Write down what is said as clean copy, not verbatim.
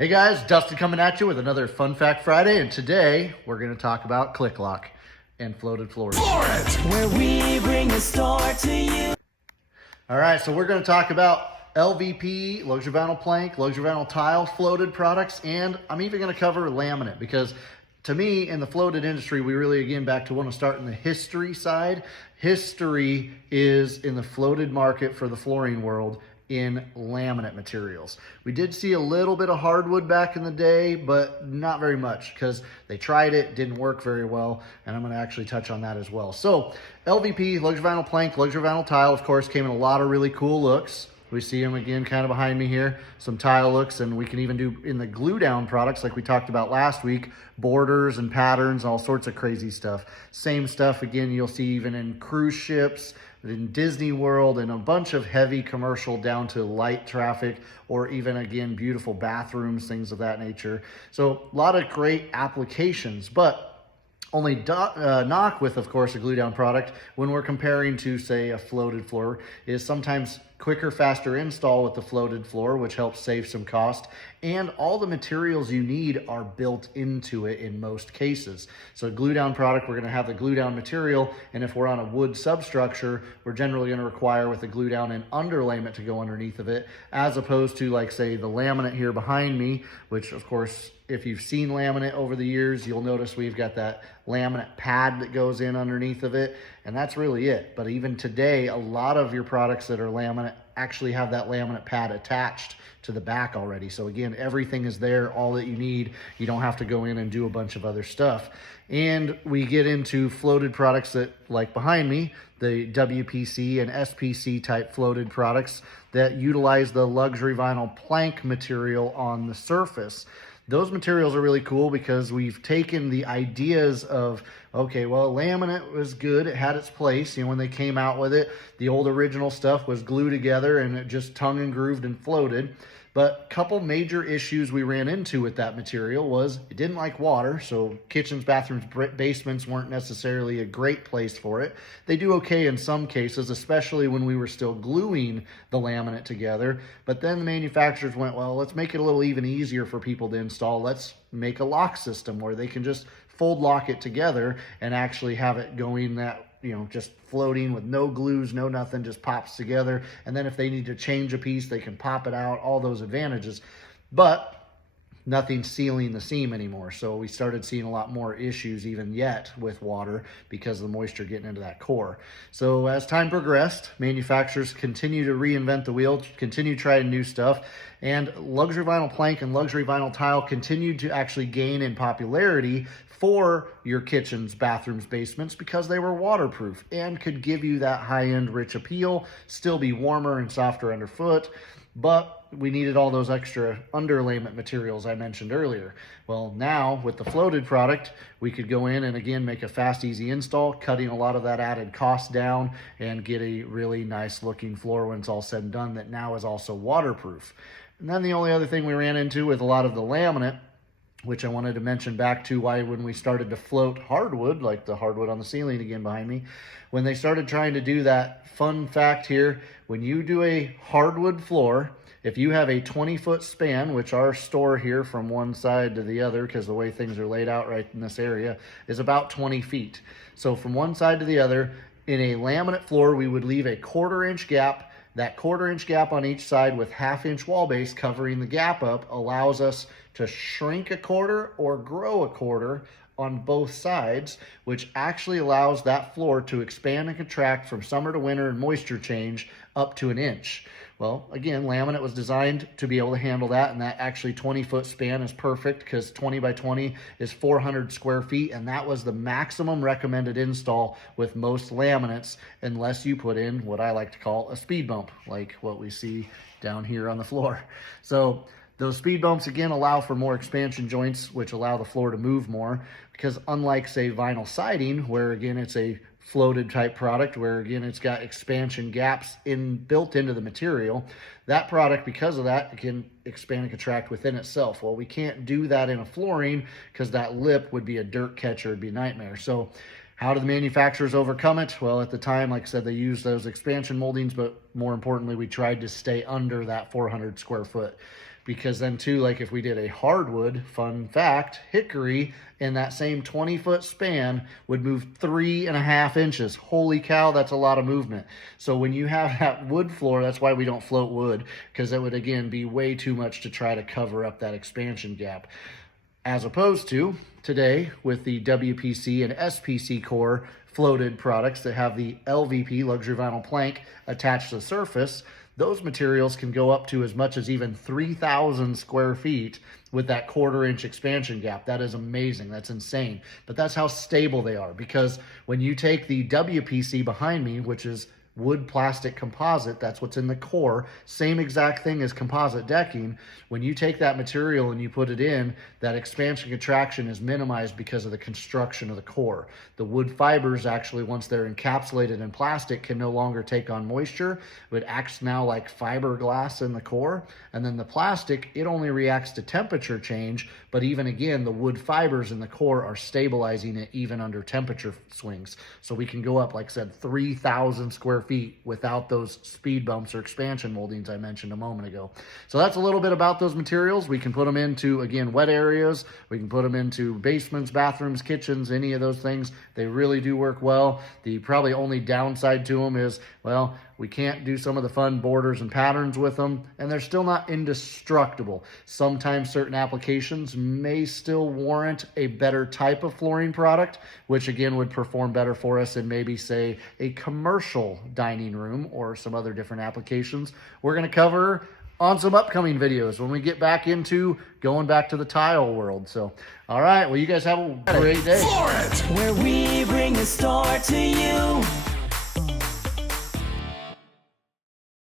Hey guys, Dustin coming at you with another Fun Fact Friday, and today we're going to talk about click lock and floated floors. Where we bring the store to you. All right, so we're going to talk about LVP, luxury vinyl plank, luxury vinyl tile, floated products, and I'm even going to cover laminate because to me, in the floated industry, we really, again, back to want to start in the history side. History is in the floated market for the flooring world in laminate materials. We did see a little bit of hardwood back in the day, but not very much because they tried it, didn't work very well, and I'm going to actually touch on that as well. So LVP, luxury vinyl plank, luxury vinyl tile, of course, came in a lot of really cool looks. We see them again kind of behind me here, some tile looks, and we can even do in the glue down products like we talked about last week, borders and patterns, all sorts of crazy stuff. Same stuff again you'll see even in cruise ships, in Disney World, and a bunch of heavy commercial down to light traffic, or even again beautiful bathrooms, things of that nature. So a lot of great applications, but only knock with, of course, a glue down product when we're comparing to, say, a floated floor is sometimes quicker, faster install with the floated floor, which helps save some cost. And all the materials you need are built into it in most cases. So a glue down product, we're going to have the glue down material. And if we're on a wood substructure, we're generally going to require with the glue down an underlayment to go underneath of it, as opposed to, like, say, the laminate here behind me, which, of course, if you've seen laminate over the years, you'll notice we've got that laminate pad that goes in underneath of it, and that's really it. But even today, a lot of your products that are laminate actually have that laminate pad attached to the back already. So again, everything is there, all that you need. You don't have to go in and do a bunch of other stuff. And we get into floated products that, like behind me, the WPC and SPC type floated products that utilize the luxury vinyl plank material on the surface. Those materials are really cool because we've taken the ideas of, okay, well, laminate was good. It had its place. You know, when they came out with it, the old original stuff was glued together and it just tongue and grooved and floated. But a couple major issues we ran into with that material was it didn't like water. So kitchens, bathrooms, basements weren't necessarily a great place for it. They do okay in some cases, especially when we were still gluing the laminate together. But then the manufacturers went, well, let's make it a little even easier for people to install. Let's make a lock system where they can just fold lock it together and actually have it going that, you know, just floating with no glues, no nothing, just pops together. And then if they need to change a piece, they can pop it out, all those advantages. But nothing sealing the seam anymore. So we started seeing a lot more issues even yet with water because of the moisture getting into that core. So as time progressed, manufacturers continue to reinvent the wheel, continue trying new stuff, and luxury vinyl plank and luxury vinyl tile continued to actually gain in popularity for your kitchens, bathrooms, basements, because they were waterproof and could give you that high-end rich appeal, still be warmer and softer underfoot. But we needed all those extra underlayment materials I mentioned earlier. Well, now with the floated product, we could go in and again make a fast, easy install, cutting a lot of that added cost down and get a really nice looking floor when it's all said and done that now is also waterproof. And then the only other thing we ran into with a lot of the laminate, which I wanted to mention back to why when we started to float hardwood, like the hardwood on the ceiling again behind me, when they started trying to do that, fun fact here, when you do a hardwood floor, if you have a 20-foot span, which our store here from one side to the other, because the way things are laid out right in this area, is about 20 feet. So from one side to the other, in a laminate floor, we would leave a 1/4-inch gap. That 1/4-inch gap on each side with 1/2-inch wall base covering the gap up allows us to shrink a 1/4 or grow a 1/4 on both sides, which actually allows that floor to expand and contract from summer to winter and moisture change up to 1 inch. Well, again, laminate was designed to be able to handle that, and that actually 20-foot span is perfect because 20 by 20 is 400 square feet, and that was the maximum recommended install with most laminates, unless you put in what I like to call a speed bump, like what we see down here on the floor. So those speed bumps, again, allow for more expansion joints, which allow the floor to move more, because unlike, say, vinyl siding, where, again, it's a floated type product where, again, it's got expansion gaps built into the material, that product, because of that, it can expand and contract within itself. Well, we can't do that in a flooring because that lip would be a dirt catcher, it'd be a nightmare. So how do the manufacturers overcome it? Well, at the time, like I said, they used those expansion moldings, but more importantly, we tried to stay under that 400 square foot. because then too, like if we did a hardwood, fun fact, hickory in that same 20-foot span would move 3.5 inches. Holy cow, that's a lot of movement. So when you have that wood floor, that's why we don't float wood, because it would again be way too much to try to cover up that expansion gap. As opposed to today with the WPC and SPC core floated products that have the LVP, luxury vinyl plank, attached to the surface, those materials can go up to as much as even 3,000 square feet with that 1/4 inch expansion gap. That is amazing. That's insane. But that's how stable they are, because when you take the WPC behind me, which is wood plastic composite, that's what's in the core, same exact thing as composite decking. When you take that material and you put it in, that expansion contraction is minimized because of the construction of the core. The wood fibers actually, once they're encapsulated in plastic, can no longer take on moisture. It acts now like fiberglass in the core, and then the plastic, it only reacts to temperature change, but even again, the wood fibers in the core are stabilizing it even under temperature swings. So we can go up, like I said, 3,000 square feet without those speed bumps or expansion moldings I mentioned a moment ago. So that's a little bit about those materials. We can put them into, again, wet areas. We can put them into basements, bathrooms, kitchens, any of those things. They really do work well. The probably only downside to them is, well, we can't do some of the fun borders and patterns with them, and they're still not indestructible. Sometimes certain applications may still warrant a better type of flooring product, which again would perform better for us in maybe, say, a commercial dining room or some other different applications we're going to cover on some upcoming videos when we get back into going back to the tile world. So, all right, well, you guys have a great day. Where we bring the store to you.